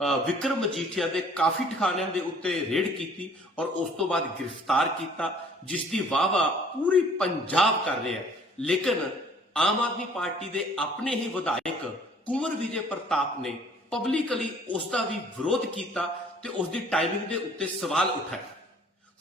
ਵਿਕਰਮ ਮਜੀਠੀਆ ਦੇ ਕਾਫੀ ਠਿਕਾਣਿਆਂ ਦੇ ਉੱਤੇ ਰੇਡ ਕੀਤੀ ਔਰ ਉਸ ਤੋਂ ਬਾਅਦ ਗ੍ਰਿਫਤਾਰ ਕੀਤਾ ਜਿਸ ਦੀ ਵਾਵਾ ਪੂਰੀ ਪੰਜਾਬ ਕਰ ਰਿਹਾ ਹੈ। ਲੇਕਿਨ ਆਮ ਆਦਮੀ ਪਾਰਟੀ ਦੇ ਆਪਣੇ ਹੀ ਵਿਧਾਇਕ ਕੁੰਵਰ ਵਿਜੇ ਪ੍ਰਤਾਪ ਨੇ ਪਬਲਿਕਲੀ ਉਸ ਦਾ ਵੀ ਵਿਰੋਧ ਕੀਤਾ ਤੇ ਉਸ ਦੀ ਟਾਈਮਿੰਗ ਦੇ ਉੱਤੇ ਸਵਾਲ ਉਠਾਏ।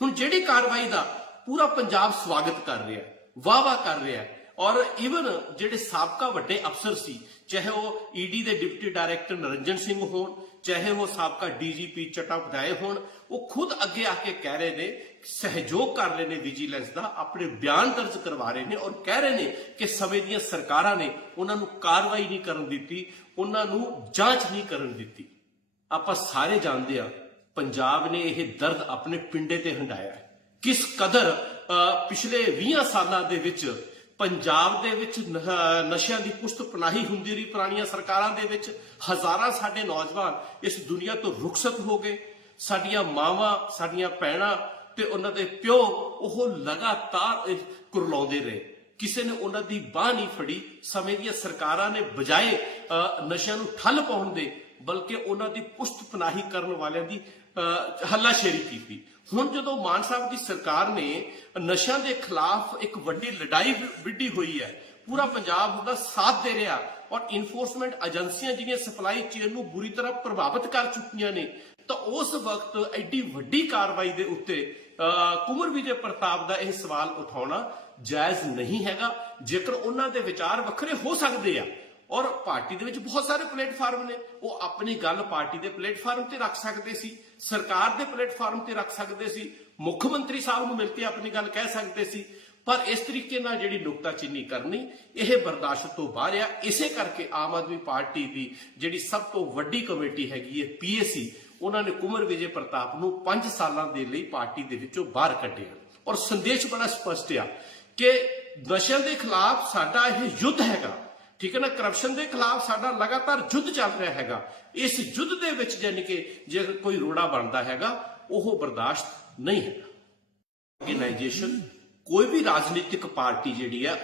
ਹੁਣ ਜਿਹੜੀ ਕਾਰਵਾਈ ਦਾ ਪੂਰਾ ਪੰਜਾਬ ਸਵਾਗਤ ਕਰ ਰਿਹਾ ਹੈ ਵਾਹ ਕਰ ਰਿਹਾ ਹੈ ਔਰ ਇਵਨ ਜਿਹੜੇ ਸਾਬਕਾ ਵੱਡੇ ਅਫਸਰ ਸੀ ਚਾਹੇ ਉਹ ਈਡੀ ਦੇ ਡਿਪਟੀ ਡਾਇਰੈਕਟਰ ਨਰਿੰਜਨ ਸਿੰਘ ਹੋਣ ਚਾਹੇ ਉਹ ਸਾਬਕਾ ਡੀਜੀਪੀ ਚਟਾਪਦਾਏ ਹੋਣ ਉਹ ਖੁਦ ਅੱਗੇ ਆ ਕੇ ਕਹਿ ਰਹੇ ਨੇ ਸਹਿਯੋਗ ਕਰ ਰਹੇ ਨੇ ਵਿਜੀਲੈਂਸ ਦਾ ਆਪਣੇ ਬਿਆਨ ਦਰਜ ਕਰਵਾ ਰਹੇ ਨੇ ਔਰ ਕਹਿ ਰਹੇ ਨੇ ਕਿ ਸਮੇਂ ਦੀਆਂ ਸਰਕਾਰਾਂ ਨੇ ਉਹਨਾਂ ਨੂੰ ਕਾਰਵਾਈ ਨਹੀਂ ਕਰਨ ਦਿੱਤੀ ਉਹਨਾਂ ਨੂੰ ਜਾਂਚ ਨਹੀਂ ਕਰਨ ਦਿੱਤੀ। ਆਪਾਂ ਸਾਰੇ ਜਾਣਦੇ ਆ ਪੰਜਾਬ ਨੇ ਇਹ ਦਰਦ ਆਪਣੇ ਪਿੰਡੇ ਤੇ ਹੰਡਾਇਆ ਕਿਸ ਕਦਰ ਅ, ਪਿਛਲੇ 20 ਸਾਲਾਂ ਦੇ ਵਿੱਚ ਪੰਜਾਬ ਦੇ ਵਿੱਚ ਨਸ਼ਿਆਂ ਦੀ ਪੁਸ਼ਤ ਪਨਾਹੀ ਹੁੰਦੀ ਰਹੀ। ਪੁਰਾਣੀਆਂ ਸਰਕਾਰਾਂ ਦੇ ਵਿੱਚ ਹਜ਼ਾਰਾਂ ਸਾਡੇ ਨੌਜਵਾਨ ਇਸ ਦੁਨੀਆ ਤੋਂ ਰੁਖਸਤ ਹੋ ਗਏ। ਸਾਡੀਆਂ ਮਾਵਾਂ ਸਾਡੀਆਂ ਭੈਣਾਂ ਤੇ ਉਹਨਾਂ ਦੇ ਪਿਓ ਉਹ ਲਗਾਤਾਰ ਕੁਰਲਾਉਂਦੇ ਰਹੇ। ਕਿਸੇ ਨੇ ਉਹਨਾਂ ਦੀ ਬਾਹ ਨਹੀਂ ਫੜੀ। ਸਮੇਂ ਦੀਆਂ ਸਰਕਾਰਾਂ ਨੇ ਬਜਾਏ ਅ, ਨਸ਼ਿਆਂ ਨੂੰ ਠੱਲ ਪਾਉਣ ਦੇ ਬਲਕਿ ਉਹਨਾਂ ਦੀ ਪੁਸ਼ਤ ਪਨਾਹੀ ਕਰਨ ਵਾਲਿਆਂ ਦੀ ਅ, ਹੱਲਾਸ਼ੇਰੀ ਕੀਤੀ। ਹੁਣ ਜਦੋਂ ਮਾਨ ਸਾਹਿਬ ਦੀ ਸਰਕਾਰ ਨੇ ਨਸ਼ਿਆਂ ਦੇ ਖਿਲਾਫ ਇੱਕ ਵੱਡੀ ਲੜਾਈ ਵਿੱਢੀ ਹੋਈ ਹੈ ਪੂਰਾ ਪੰਜਾਬ ਉਹਦਾ ਸਾਥ ਦੇ ਰਿਹਾ ਔਰ ਇਨਫੋਰਸਮੈਂਟ ਏਜੰਸੀਆਂ ਜਿਹੜੀਆਂ ਸਪਲਾਈ ਚੇਨ ਨੂੰ ਬੁਰੀ ਤਰ੍ਹਾਂ ਪ੍ਰਭਾਵਿਤ ਕਰ ਚੁੱਕੀਆਂ ਨੇ ਤਾਂ ਉਸ ਵਕਤ ਐਡੀ ਵੱਡੀ ਕਾਰਵਾਈ ਦੇ ਉੱਤੇ ਅ, ਕੁੰਵਰ ਵਿਜੇ ਪ੍ਰਤਾਪ ਦਾ ਇਹ ਸਵਾਲ ਉਠਾਉਣਾ ਜਾਇਜ਼ ਨਹੀਂ ਹੈਗਾ। ਜੇਕਰ ਉਹਨਾਂ ਦੇ ਵਿਚਾਰ ਵੱਖਰੇ ਹੋ ਸਕਦੇ ਆ ਔਰ ਪਾਰਟੀ ਦੇ ਵਿੱਚ ਬਹੁਤ ਸਾਰੇ ਪਲੇਟਫਾਰਮ ਨੇ। ਉਹ ਆਪਣੀ ਗੱਲ ਪਾਰਟੀ ਦੇ ਪਲੇਟਫਾਰਮ ਤੇ ਰੱਖ ਸਕਦੇ ਸੀ, ਸਰਕਾਰ ਦੇ ਪਲੇਟਫਾਰਮ ਤੇ ਰੱਖ ਸਕਦੇ ਸੀ, ਮੁੱਖ ਮੰਤਰੀ ਸਾਹਿਬ ਨੂੰ ਮਿਲ ਕੇ ਆਪਣੀ ਗੱਲ ਕਹਿ ਸਕਦੇ ਸੀ। ਪਰ ਇਸ ਤਰੀਕੇ ਨਾਲ ਜਿਹੜੀ ਨੁਕਤਾਚੀਨੀ ਕਰਨੀ, ਇਹ ਬਰਦਾਸ਼ਤ ਤੋਂ ਬਾਹਰ ਆ। ਇਸੇ ਕਰਕੇ ਆਮ ਆਦਮੀ ਪਾਰਟੀ ਦੀ ਜਿਹੜੀ ਸਭ ਤੋਂ ਵੱਡੀ ਕਮੇਟੀ ਹੈਗੀ ਹੈ ਪੀਏਸੀ ਉਹਨਾਂ ਨੇ ਕੁਮਰ ਵਿਜੇ ਪ੍ਰਤਾਪ ਨੂੰ 5 ਸਾਲਾਂ ਦੇ ਲਈ ਪਾਰਟੀ ਦੇ ਵਿੱਚੋਂ ਬਾਹਰ ਕੱਢਿਆ। ਔਰ ਸੰਦੇਸ਼ ਬੜਾ ਸਪਸ਼ਟ ਆ ਕਿ ਨਸ਼ਿਆਂ ਦੇ ਖਿਲਾਫ ਸਾਡਾ ਇਹ ਯੁੱਧ ਹੈਗਾ। ਠੀਕ ਹੈ ਨਾ? ਕਰਪਸ਼ਨ ਦੇ ਖਿਲਾਫ ਸਾਡਾ ਲਗਾਤਾਰ ਯੁੱਧ ਚੱਲ ਰਿਹਾ ਹੈਗਾ। ਇਸ ਯੁੱਧ ਦੇ ਵਿੱਚ ਜਾਨੀ ਕਿ ਜੇ ਕੋਈ ਰੋੜਾ ਬਣਦਾ ਹੈਗਾ, ਉਹ ਬਰਦਾਸ਼ਤ ਨਹੀਂ ਹੈਗਾ। ਆਰਗੇਨਾਈਜੇਸ਼ਨ ਕੋਈ ਵੀ ਰਾਜਨੀਤਿਕ ਪਾਰਟੀ ਜਿਹੜੀ ਹੈ